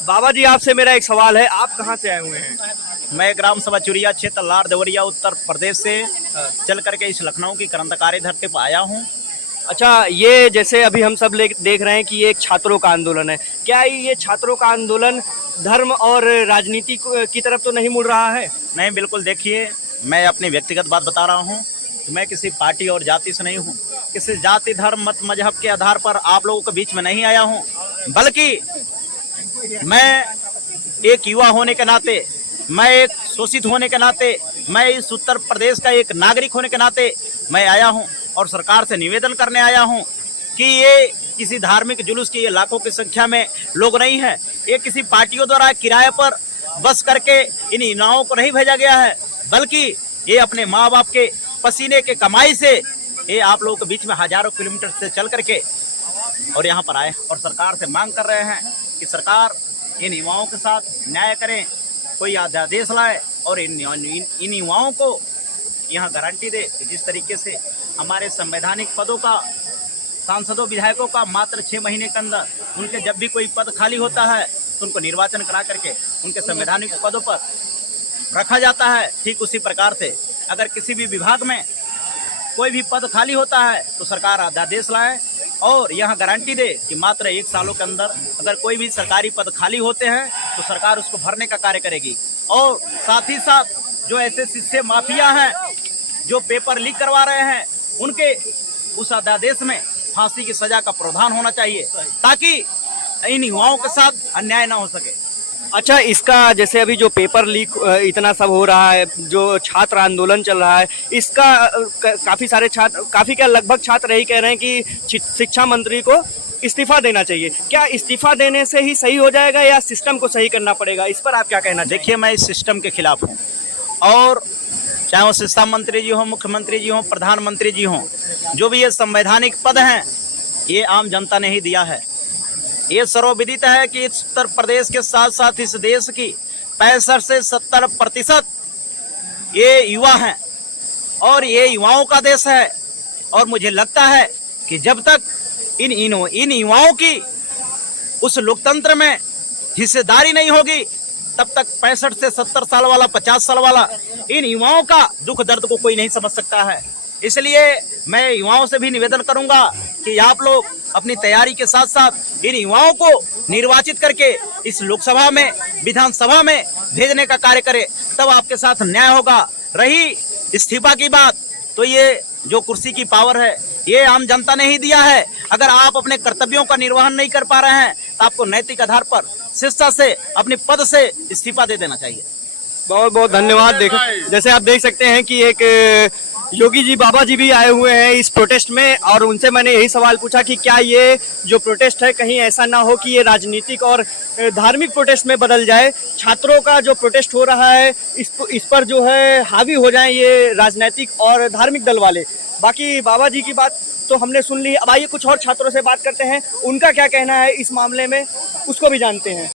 बाबा जी, आपसे मेरा एक सवाल है, आप कहाँ से आए हुए हैं? मैं ग्राम सभा चुरिया क्षेत्र लार देवरिया उत्तर प्रदेश से चल करके इस लखनऊ की क्रांतिकारी धरती पर आया हूँ। अच्छा, ये जैसे अभी हम सब देख रहे हैं कि ये एक छात्रों का आंदोलन है। क्या ये छात्रों का आंदोलन धर्म और राजनीति की तरफ तो नहीं मुड़ रहा है? नहीं, बिल्कुल। देखिए, मैं अपनी व्यक्तिगत बात बता रहा हूँ कि मैं किसी पार्टी और जाति से नहीं हूँ, किसी जाति धर्म मत मजहब के आधार पर आप लोगों के बीच में नहीं आया हूँ, बल्कि मैं एक युवा होने के नाते, मैं एक शोषित होने के नाते, मैं इस उत्तर प्रदेश का एक नागरिक होने के नाते मैं आया हूं और सरकार से निवेदन करने आया हूं कि ये किसी धार्मिक जुलूस के ये लाखों की संख्या में लोग नहीं है, ये किसी पार्टियों द्वारा किराए पर बस करके इन युवाओं को नहीं भेजा गया है, बल्कि ये अपने माँ बाप के पसीने के कमाई से ये आप लोगों के बीच में हजारों किलोमीटर से चल करके और यहाँ पर आए और सरकार से मांग कर रहे हैं कि सरकार इन युवाओं के साथ न्याय करें, कोई अध्यादेश लाए और इन युवाओं को यहाँ गारंटी दे कि जिस तरीके से हमारे संवैधानिक पदों का, सांसदों विधायकों का मात्र 6 महीने के अंदर उनके जब भी कोई पद खाली होता है तो उनको निर्वाचन करा करके उनके संवैधानिक पदों पर रखा जाता है, ठीक उसी प्रकार से अगर किसी भी विभाग में कोई भी पद खाली होता है तो सरकार अध्यादेश लाए और यहाँ गारंटी दे कि मात्र 1 सालों के अंदर अगर कोई भी सरकारी पद खाली होते हैं तो सरकार उसको भरने का कार्य करेगी। और साथ ही साथ जो ऐसे शिष्य माफिया हैं जो पेपर लीक करवा रहे हैं, उनके उस अध्यादेश में फांसी की सजा का प्रावधान होना चाहिए ताकि इन युवाओं के साथ अन्याय ना हो सके। अच्छा, इसका जैसे अभी जो पेपर लीक इतना सब हो रहा है, जो छात्र आंदोलन चल रहा है, इसका काफ़ी सारे छात्र, काफ़ी क्या लगभग छात्र यही कह रहे हैं कि शिक्षा मंत्री को इस्तीफा देना चाहिए। क्या इस्तीफा देने से ही सही हो जाएगा या सिस्टम को सही करना पड़ेगा? इस पर आप क्या कहना? देखिए, मैं इस सिस्टम के खिलाफ हूँ और चाहे वो शिक्षा मंत्री जी हों, मुख्यमंत्री जी हों, प्रधानमंत्री जी हों, जो भी ये संवैधानिक पद हैं ये आम जनता ने ही दिया है। ये सर्वविदित है कि उत्तर प्रदेश के साथ साथ इस देश की 65 से 70% ये युवा हैं और ये युवाओं का देश है और मुझे लगता है कि जब तक इन युवाओं की उस लोकतंत्र में हिस्सेदारी नहीं होगी तब तक 65 से 70 साल वाला, 50 साल वाला इन युवाओं का दुख दर्द को कोई नहीं समझ सकता है। इसलिए मैं युवाओं से भी निवेदन करूंगा कि आप लोग अपनी तैयारी के साथ साथ इन युवाओं को निर्वाचित करके इस लोकसभा में, विधानसभा में भेजने का कार्य करें, तब आपके साथ न्याय होगा। रही इस्तीफा की बात, तो ये जो कुर्सी की पावर है ये आम जनता ने ही दिया है। अगर आप अपने कर्तव्यों का निर्वहन नहीं कर पा रहे हैं तो आपको नैतिक आधार पर शिक्षा से, अपने पद से इस्तीफा दे देना चाहिए। बहुत बहुत धन्यवाद। देखो, जैसे आप देख सकते हैं कि एक योगी जी, बाबा जी भी आए हुए हैं इस प्रोटेस्ट में और उनसे मैंने यही सवाल पूछा कि क्या ये जो प्रोटेस्ट है कहीं ऐसा ना हो कि ये राजनीतिक और धार्मिक प्रोटेस्ट में बदल जाए। छात्रों का जो प्रोटेस्ट हो रहा है इस पर जो है हावी हो जाए ये राजनीतिक और धार्मिक दल वाले। बाकी बाबा जी की बात तो हमने सुन ली। अब आइए कुछ और छात्रों से बात करते हैं, उनका क्या कहना है इस मामले में उसको भी जानते हैं।